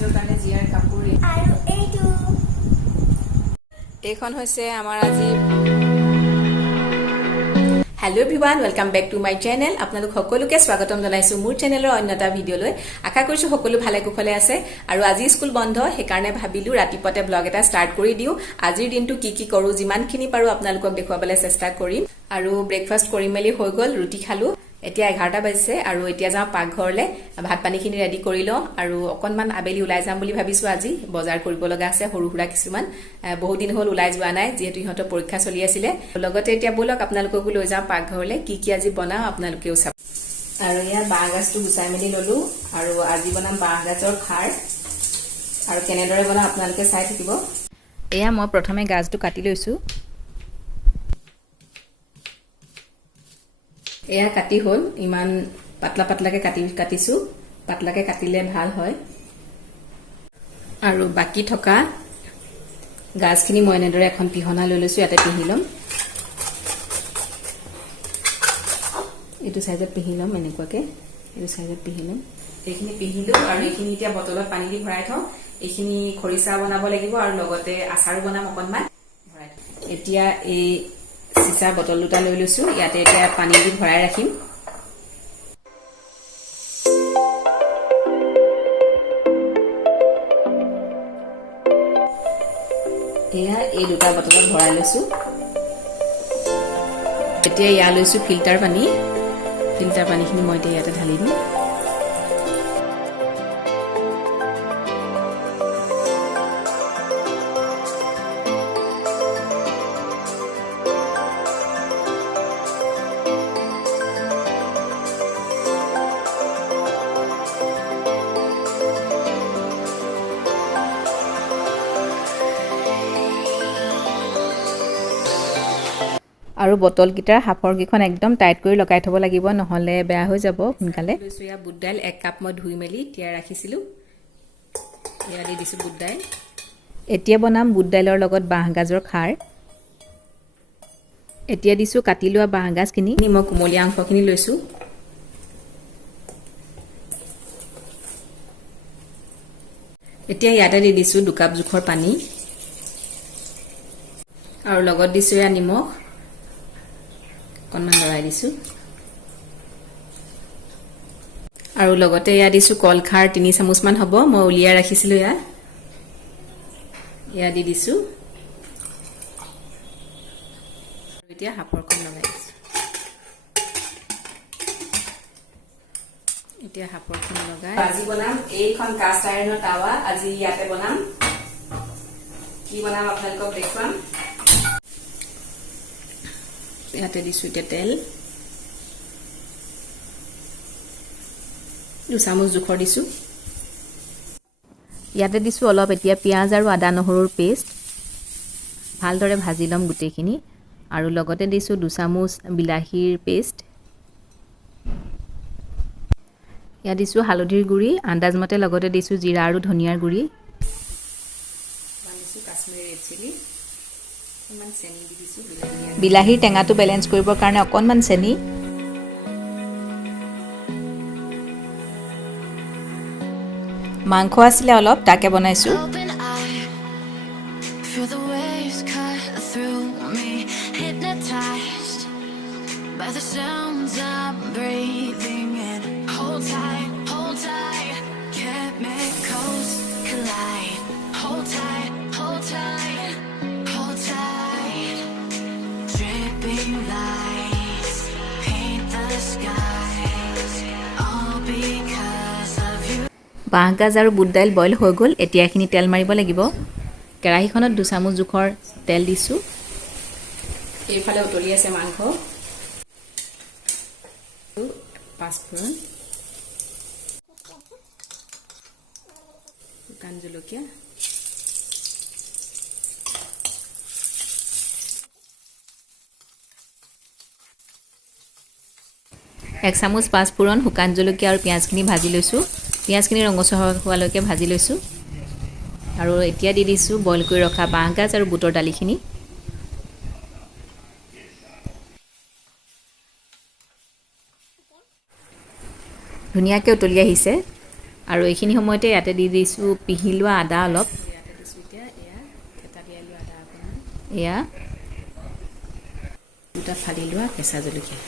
অফিচৰ কাৰণে জিয়াৰ কাপোৰ আৰু এইটো এইখন হৈছে আমাৰ আজি hello' everyone welcome back to my channel আপোনালোক সকলোকে স্বাগতম জনাইছো মোৰ চেনেলৰ অন্য এটা ভিডিঅ'লৈ আশা কৰিছো সকলো ভালে কুশলে আছে আৰু আজি স্কুল বন্ধ সেইকাৰণে ভাবিলো ৰাতিপুৱাতে ব্লগ এটা ষ্টাৰ্ট কৰি দিও আজিৰ দিনটো কি কৰো যিমানখিনি পাৰো আপোনালোকক দেখুৱাবলৈ চেষ্টা কৰিম আৰু ব্ৰেকফাষ্ট কৰি মেলি হৈ গল ৰুটি খালো এতিয়া 11টা বাজিছে আৰু এতিয়া যাও পাকঘৰলে ভাত পানীখিনি ৰেডি কৰি লওঁ আৰু অকনমান আবেলি ওলাই যাম বুলি ভাবিছো আজি বজাৰ কৰিব লগা আছে হৰুহুৰা কিছুমান বহুত দিন হল ওলাই যোৱা নাই যেহেতু ইহঁতৰ পৰীক্ষা চলি আছিল লগতে এতিয়া বলক আপোনালোকক লৈ যাম পাকঘৰলে কি আজি বনাও আপোনালোকেও চাব আৰু ইয়া বাঁহগাজটো গুচাই মেলি ললো আৰু আজি বনাম বাঁহগাজৰ খাৰ আৰু কেনেদৰে বনাম আপোনালোকে চাই থাকিব এয়া মই প্ৰথমে গাজটো কাটি লৈছো এয়া কাটি হল ইমান পাতলা পাতলাকে কাটিছো পাতলাকে কাটিলে ভাল হয় আৰু বাকি থকা গাজখিনি মই এনেদৰে এখন পিহনা লৈ লৈছো ইয়াতে পিহি লম এইটো সাইজত পিহি লম এনেকুৱাকে এইটো সাইজত পিহি লম এইখিনি পিহিলো আৰু এইখিনি এতিয়া বটলত পানী দি ভৰাই থওঁ এইখিনি খৰিচা বনাব লাগিব আৰু লগতে আচাৰো বনাম অকনমান ভৰাই এতিয়া এই সিসা বটল দুটা লৈ লৈছো ইয়াতে এতিয়া পানী দি ভৰাই ৰাখিম এয়া এই দুটা বটলত ভৰাই লৈছো এতিয়া ইয়া লৈছো ফিল্টাৰ পানীখিনি মই এতিয়া ইয়াতে ঢালি দিম আৰু বটল গিটাৰ হাফৰ গিখন একদম টাইট কৰি লগাই থব লাগিব নহলে বেয়া হৈ যাব সোনকালে লৈছো ইয়া বুট দাইল 1 কাপ মই ধুই মেলি তিয়াই ৰাখিছিলো ইয়া দি দিছো বুট দাইল এতিয়া বনাম বুট দাইলৰ লগত বাঁহগাজৰ খাৰ এতিয়া দিছো কাটি লোৱা বাঁহগাজখিনি মই কুমলীয়া অংশখিনি লৈছো এতিয়া ইয়াতে দি দিছো 2 কাপ জোখৰ পানী আৰু লগত দিছো ইয়া নিমখ অকনমান লৰাই দিছো আৰু লগতে ইয়া দিছো কল খাৰ 3 চামুচ মান হ'ব মই উলিয়াই ৰাখিছিলো ইয়া দি দিছো এতিয়া হাফৰখন লগাই দিছো এতিয়া হাফৰখন লগাই আজি বনাম এইখন কাষ্ট আইৰণৰ তাৱা আজি ইয়াতে বনাম কি বনাম আপোনালোকক দেখুৱাম ইয়াতে দিছো এতিয়া তেল 2 চামুচ জোখৰ দিছো ইয়াতে দিছো অলপ এতিয়া পিয়াজ আৰু আদা নহৰুৰ পেষ্ট ভালদৰে ভাজি লম গুটেখিনি আৰু লগতে দিছো 2 চামুচ বিলাহীৰ পেষ্ট ইয়া দিছো হালধিৰ গুৰি আন্দাজমতে লগতে দিছো জিৰা আৰু ধনিয়াৰ গুৰি বানিছো কাশ্মীৰী ৰেড চিলি ইমান চেনি দি দিছো বিলাহীৰ টেঙাটো বেলেন্স কৰিবৰ কাৰণে অকনমান চেনি মাংস আছিলে অলপ তাকে বনাইছো বাঁহগাজ আৰু বুট দাইল বইল হৈ গ'ল এতিয়া এখিনি তেল মাৰিব লাগিব কেৰাহীখনত 2 চামুচ জোখৰ তেল দিছো এইফালে উতলি আছে মাংস পাঁচফোৰণ শুকান জলকীয়া এক চামুচ পাঁচফোৰণ শুকান জলকীয়া আৰু পিয়াজখিনি ভাজি লৈছো পিয়াজখিনি ৰঙচুৱা হোৱালৈকে ভাজি লৈছো আৰু এতিয়া দি দিছো বইল কৰি ৰখা বাঁহগাজ আৰু বুটৰ দালিখিনি ধুনীয়াকৈ উতলি আহিছে আৰু এইখিনি সময়তে ইয়াতে দি দিছোঁ পিহি লোৱা আদা অলপ ইয়াতে দিছোঁ এতিয়া এয়া থেতা দিয়াই লোৱা আদা অকণমান এয়া দুটা ফালি লোৱা কেঁচা জলকীয়া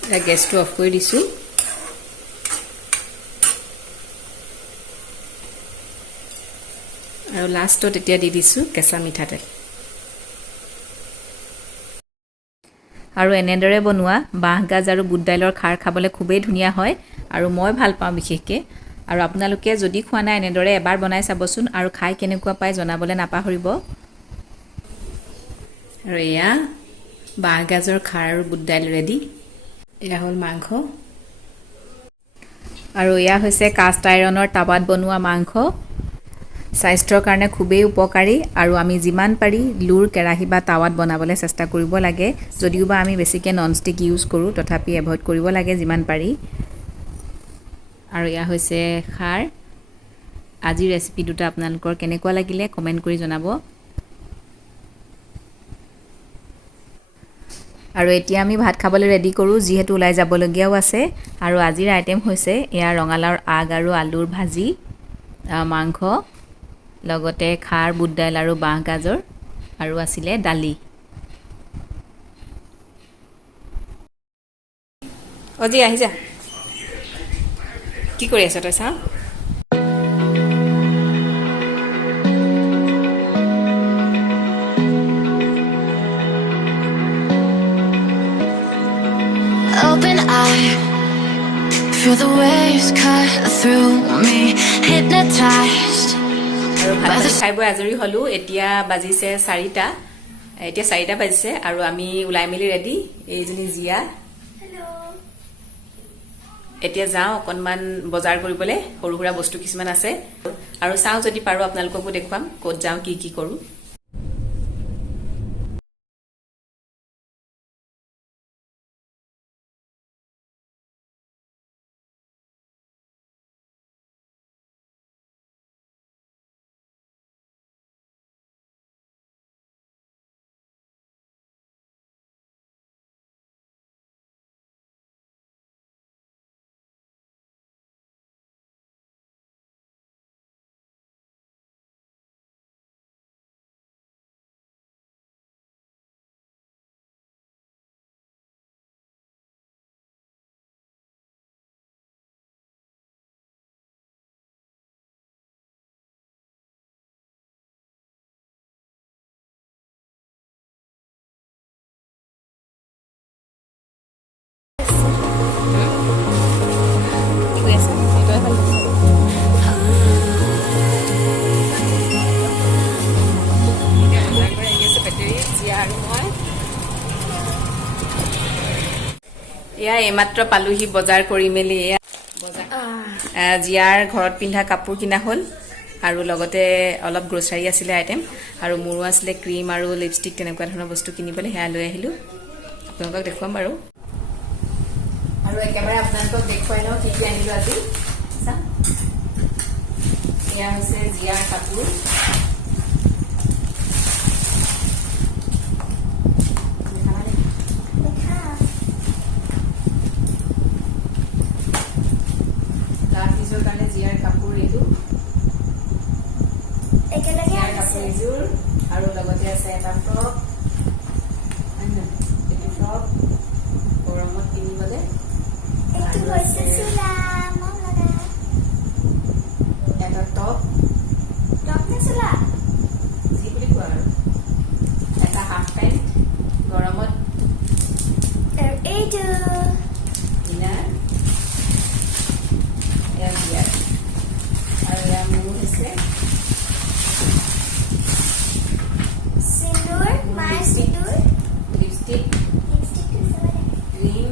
এতিয়া গেছটো অফ কৰি দিছোঁ আৰু লাষ্টত এতিয়া দি দিছোঁ কেঁচা মিঠাতেল আৰু এনেদৰে বনোৱা বাঁহগাজ আৰু বুট দাইলৰ খাৰ খাবলৈ খুবেই ধুনীয়া হয় আৰু মই ভাল পাওঁ বিশেষকৈ আৰু আপোনালোকে যদি খোৱা নাই এনেদৰে এবাৰ বনাই চাবচোন আৰু খাই কেনেকুৱা পায় জনাবলৈ নাপাহৰিব আৰু এয়া বাঁহগাজৰ খাৰ আৰু বুট দাইল ৰেডি এয়া হ'ল মাংস আৰু এয়া হৈছে কাষ্ট আইৰণৰ টাৱাত বনোৱা মাংস স্বাস্থ্যৰ কাৰণে খুবেই উপকাৰী আৰু আমি যিমান পাৰি লুৰ কেৰাহী বা টাৱাত বনাবলৈ চেষ্টা কৰিব লাগে যদিওবা আমি বেছিকৈ নন ষ্টিক ইউজ কৰোঁ তথাপি এভইড কৰিব লাগে যিমান পাৰি আৰু এয়া হৈছে খাৰ আজি ৰেচিপি দুটা আপোনালোকৰ কেনেকুৱা লাগিলে কমেণ্ট কৰি জনাব আৰু এতিয়া আমি ভাত খাবলৈ ৰেডি কৰোঁ যিহেতু ওলাই যাবলগীয়াও আছে আৰু আজিৰ আইটেম হৈছে এয়া ৰঙালাওৰ আগ আৰু আলুৰ ভাজি মাংস লগতে খাৰ বুট দাইল আৰু বাঁহগাজৰ আৰু আছিলে দালি অজি আহি যা কি কৰি আছ তই চাওঁ Open eye, feel the waves cut through me, hypnotized. আৰু ভাত খাই বৈ আজৰি হ'লোঁ এতিয়া বাজিছে 4টা এতিয়া 4টা বাজিছে আৰু আমি ওলাই মেলি ৰেডি এইজনী জিয়া এতিয়া যাওঁ অকণমান বজাৰ কৰিবলৈ সৰু সুৰা বস্তু কিছুমান আছে আৰু চাওঁ যদি পাৰোঁ আপোনালোককো দেখুৱাম ক'ত যাওঁ কি কৰোঁ এয়া এইমাত্ৰ পালোহি বজাৰ কৰি মেলি এয়া জিয়াৰ ঘৰত পিন্ধা কাপোৰ কিনা হ'ল আৰু লগতে অলপ গ্ৰচাৰী আছিলে আইটেম আৰু মোৰো আছিলে ক্ৰীম আৰু লিপষ্টিক তেনেকুৱা ধৰণৰ বস্তু কিনিবলৈ সেয়া লৈ আহিলোঁ আপোনালোকক দেখুৱাম বাৰু আৰু একেবাৰে আপোনালোকক দেখুৱাই লওঁ কি আনিলোঁ আজি এয়া হৈছে জিয়াৰ কাপোৰ জিয়াৰ কাপোৰ এইটো জিয়াৰ কাপোৰ এইযোৰ আৰু লগতে আছে এটা ফ্ৰক এইটো ফ্ৰক গৰমত পিন্ধিবলৈ এটা টপ যি বুলি কোৱা আৰু এটা হাফ পেণ্ট গৰমত ইনাৰ এয়া জিয়াৰ আৰু এয়া মোৰ হৈছে লিপষ্টিক ক্ৰীম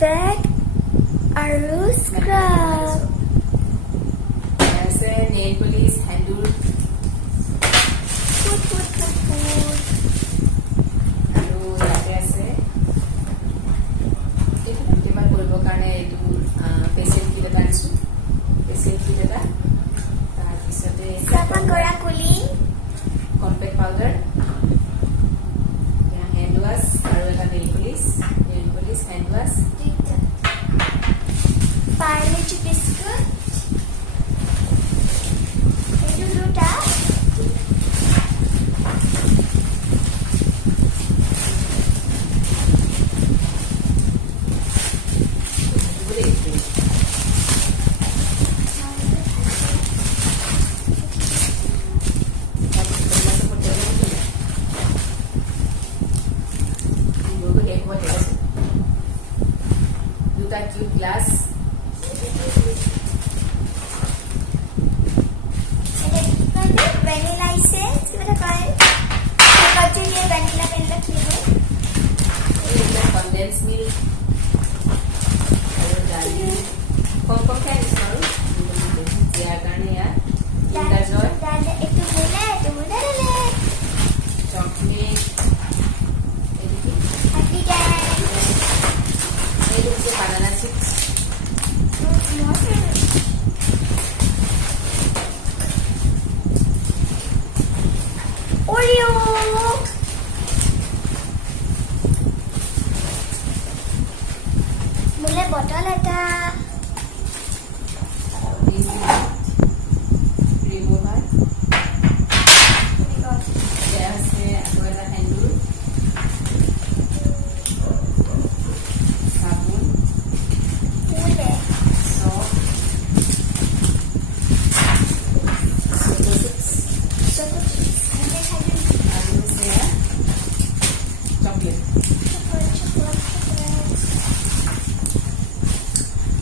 বেগ আৰু স্ক্ৰাব আছে নেইল পলিচ সেন্দুৰ আৰু ইয়াতে আছে এইটো কেতিয়াবা কৰিবৰ কাৰণে এইটো ফেচিয়েল কিট এটা আনিছোঁ ফেচিয়েল কিট এটা খাই দিছোঁ আৰু দিয়াৰ কাৰণে ইয়াত কিণ্ডাৰ জয় চকলেট এইটো হৈছে banana chips Oreo. Mule bottle eta. Remover. There se agoda handle. Sabun. Mule. Soap.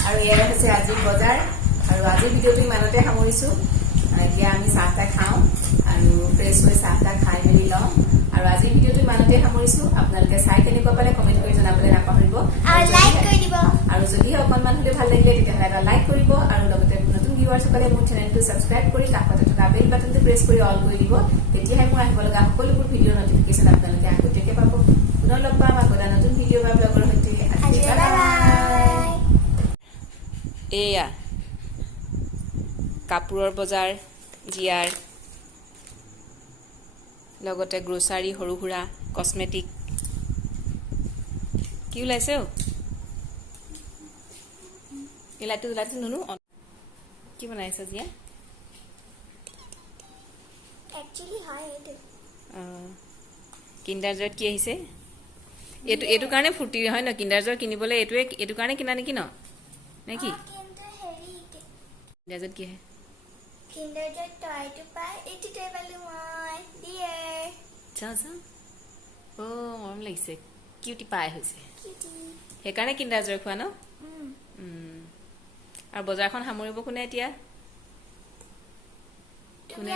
আৰু এয়া হৈছে আজিৰ বজাৰ আৰু আজিৰ ভিডিঅ'টো ইমানতে সামৰিছোঁ এতিয়া আমি চাহটা খাওঁ আৰু ফ্ৰেছ হৈ চাহটা খাই মেলি লওঁ আৰু আজিৰ ভিডিঅ'টো ইমানতে সামৰিছোঁ আপোনালোকে চাই কেনেকুৱা পালে কমেণ্ট কৰি জনাবলৈ নাপাহৰিব আৰু যদি অকণমান হ'লে ভাল লাগিলে তেতিয়াহ'লে এটা লাইক কৰিব আৰু লগতে নতুন ভিউৱাৰ্ছসকলে মোৰ চেনেলটো ছাবস্ক্ৰাইব কৰি কাষতে থকা বেল বাটনটো প্ৰেছ কৰি অল কৰি দিব তেতিয়াহে মোৰ আহিব লগা সকলোবোৰ ভিডিঅ' নটিফিকেশ্যন আপোনালোকে আগতীয়াকৈ পাব পুনৰ লগ পাম আকৌ এটা নতুন ভিডিঅ' বা ব্লগৰ সৈতে এয়া কাপোৰৰ বজাৰ জিয়াৰ লগতে গ্ৰ'চাৰী সৰু সুৰা কছমেটিক কি ওলাইছে এই লাইটটো নুনু কি বনাইছে জিয়া কিণ্ডাৰ জয়ত কি আহিছে এইটো কাৰণে ফূৰ্তি হয় ন কিণ্ডাৰ জয় কিনিবলৈ এইটো কাৰণে কিনা নেকি ন নে কি কিণ্ডাৰ জয়ত কি হয় Kinder Joy toy to buy it table my dear. চাচা ও মৰম লাগিছে কিউটি পাই হৈছে Kitty. সেইকাৰণে কিণ্ডাৰ জয় খোৱা ন আৰু বজাৰখন সামৰিব কোনে এতিয়া Koনে?